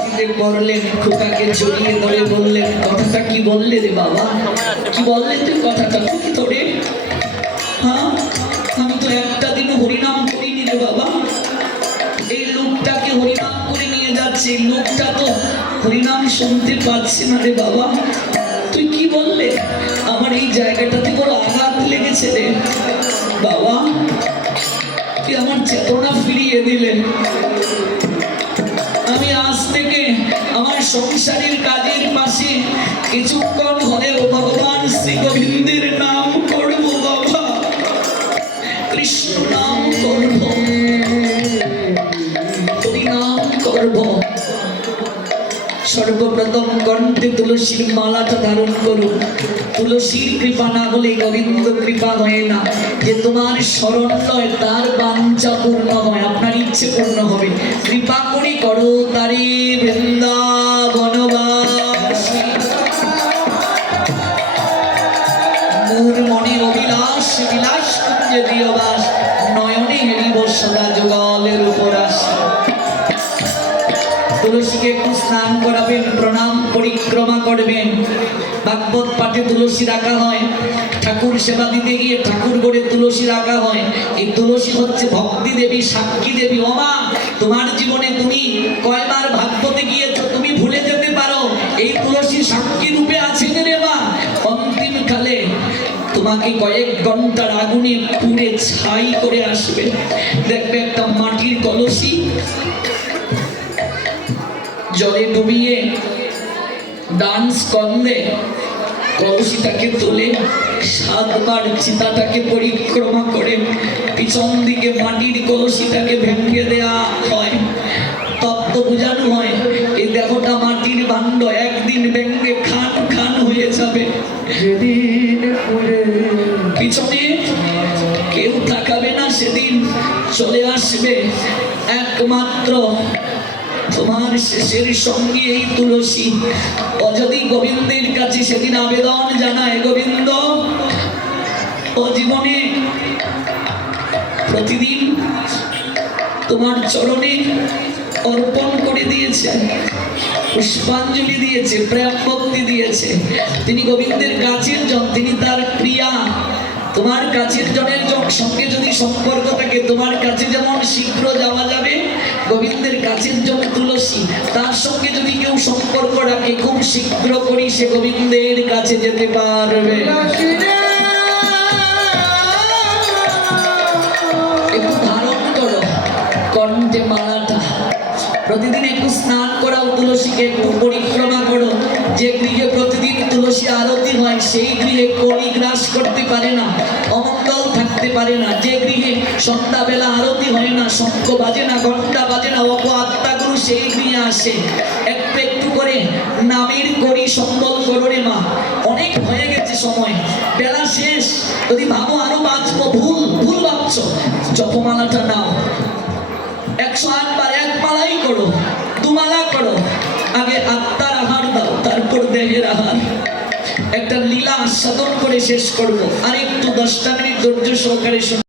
পড়লেন খোকাকে জড়িয়ে ধরে বললেন, কথাটা কি বললে রে বাবা? কি বললে তুই কথাটা? কি তোরে? হ্যাঁ? আমি তো একটা দিন হরিনাম করিনি রে বাবা। এই লোকটাকে হরিনাম করে নিয়ে যাচ্ছে। লোকটা তো হরিনাম শুনতে পাচ্ছে না রে বাবা। তুই কি বললে? আমার এই জায়গাটাতে বড় আঘাত লেগেছে রে। বাবা, তুই আমার চেতনা ফিরিয়ে দিলে। সংসারের কাজের পাশে কিছুক্ষণ হলেও ভগবান শ্রী গোবিন্দের নাম করব বাবা। কৃষ্ণ নাম করব। নাম করব। সর্বপ্রথম কণ্ঠে তুলসীর মালাটা ধারণ করুন। তুলসীর কৃপা না হলে গোবিন্দ কৃপা হয় না। যে তোমার স্মরণ নয় তার বাঞ্ছা পূর্ণ হয়। আপনার ইচ্ছে পূর্ণ হবে। কৃপা করে করো তারে বৃন্দাবনবাসী কুঞ্জে দিয়বাস নয়নে হেরিব সদা যুগলের উপর তুলসীকে একটু স্নান করাবেন, প্রণাম পরিক্রমা করবেন। ভাগবত পাঠে তুলসী রাখা হয়, ঠাকুর সেবা দিতে গিয়ে ঠাকুর গড়ে তুলসী রাখা হয়। এই তুলসী হচ্ছে ভক্তি দেবী, সাক্ষী দেবী। অমা তোমার জীবনে তুমি কয়বার ভাগবতে তোমাকে কয়েক ঘণ্টার আগুনে পুড়ে ছাই করে আসবে। দেখবে একটা মাটির কলসি, জলে ডুবিয়ে ডান স্কন্ধে কলসিটাকে তুলে, সাতবার চিতাটাকে পরিক্রমা করে পিছন দিকে মাটির কলসিটাকে ভেঙে দেয়া হয়। তত্ত্ব বোঝানো হয়, এই দেহটা মাটির ভাণ্ড চলে আসবে একমাত্র তোমার শেষের সঙ্গে এই তুলসী। ও যদি গোবিন্দের কাছে সেদিন আবেদন জানায় গোবিন্দ ও জীবনে প্রতিদিন তোমার চরণে অর্পণ করে দিয়েছে, পুষ্পাঞ্জলি দিয়েছে, প্রেম ভক্তি দিয়েছে। তিনি গোবিন্দের কাছের জন, তিনি তার প্রিয়া। তোমার কাছের জনের জন- সঙ্গে সম্পর্ক থাকে তোমার কাছে যেমন শীঘ্র যাওয়া যাবে, গোবিন্দের কাছের জন তুলসী, তার সঙ্গে যদি কেউ সম্পর্ক রাখে খুব শীঘ্র করি, সে গোবিন্দের কাছে যেতে পারবে। একটু ধারণ করো কণ্ঠে মালাটা। প্রতিদিন একটু স্নান করাও তুলসীকে, একটু পরিক্রমা করো। যে গৃহে প্রতিদিন তুলসী আরতি হয়, সেই গৃহে কলি গ্রাস করতে পারে না। অমঙ্গল পারে না, যে গৃহে সন্ধ্যাবেলা আরতি হয় না, শঙ্খ বাজে না ঘণ্টা বাজে না অপ আত্মাগুরু সেই গৃহে আসে। একটু একটু করে নামের করি সম্বল করো মা। অনেক হয়ে গেছে সময়, বেলা শেষ। যদি ভাবো আরও বাঁচবো, ভুল ভুল ভাবছ, জপমালাটা নাও। একশো আট বার এক মালাই করো দুমালা করো। আগে আত্মার আহার দাও, তারপর দেহের আহার। একটা লীলা সদন করে শেষ করব আর একটু দশটা মিনিট ধৈর্য সহকারে।